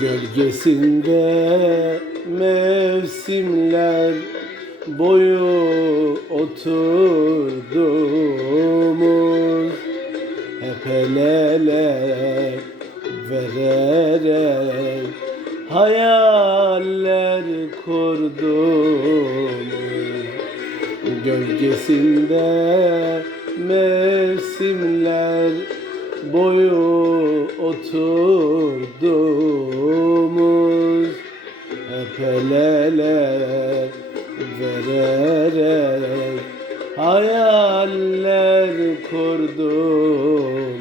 Gölgesinde mevsimler boyu oturdumuz Hep el ele vererek hayaller kurdumuz Gölgesinde mevsimler boyu oturdumuz Hep el ele vererek hayaller kurdumuz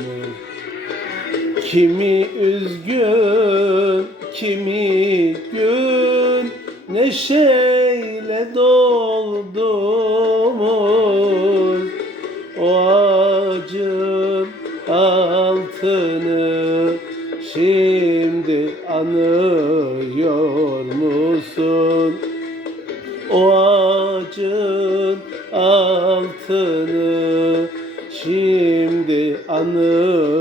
Kimi üzgün, kimi gün neşeyle altını şimdi anıyor musun? O ağacın altını şimdi anıyor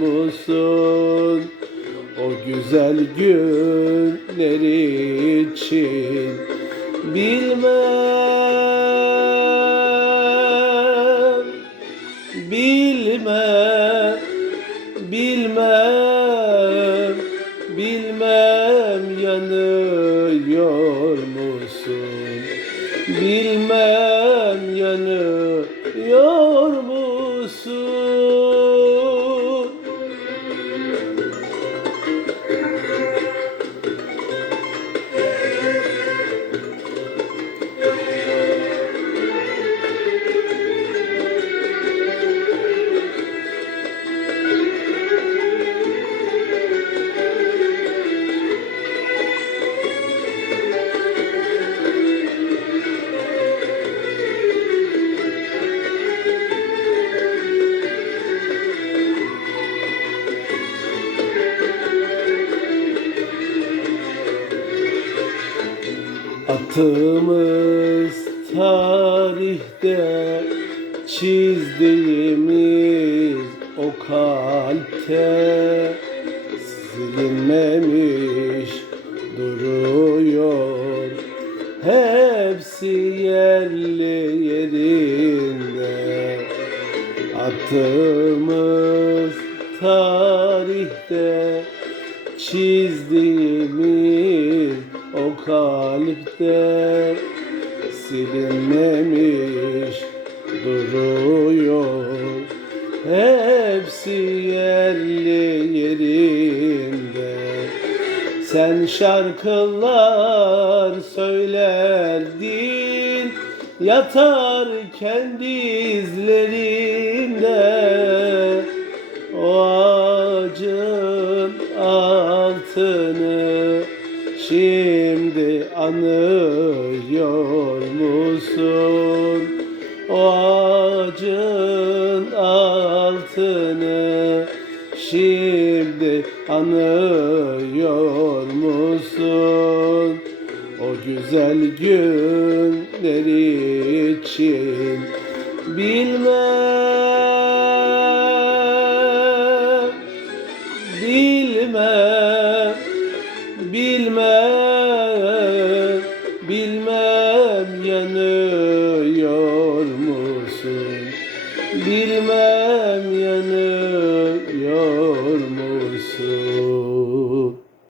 musun? O güzel günleri için bilmem, bilmem yanıyor musun? Attığımız tarihte çizdiğimiz o kalpte silinmemiş duruyor. Hepsi yerli yerinde. Attığımız tarihte çizdiğimiz kalpte silinmemiş duruyor. Hepsi yerli yerinde. Sen şarkılar söylerdin yatarken dizlerinde şimdi anıyor musun? O ağacın altını şimdi anıyor musun? O güzel günleri için bilmem, bilmem,